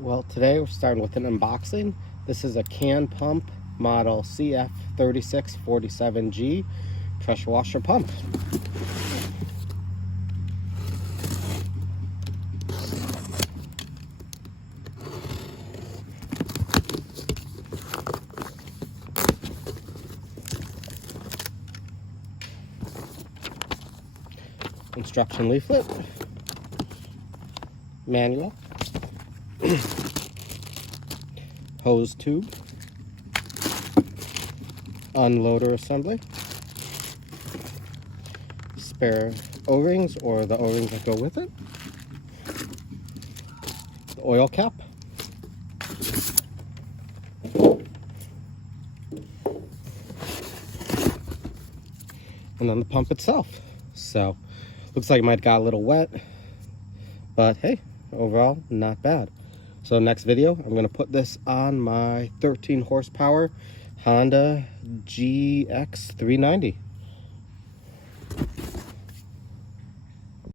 Well, today we're starting with an unboxing. This is a CanPump model CF3647G pressure washer pump. Instruction leaflet, manual, hose tube, unloader assembly, spare O-rings or the O-rings that go with it, the oil cap, and then the pump itself. So looks like it might have got a little wet, but hey, overall not bad. So next video, I'm going to put this on my 13 horsepower Honda GX390.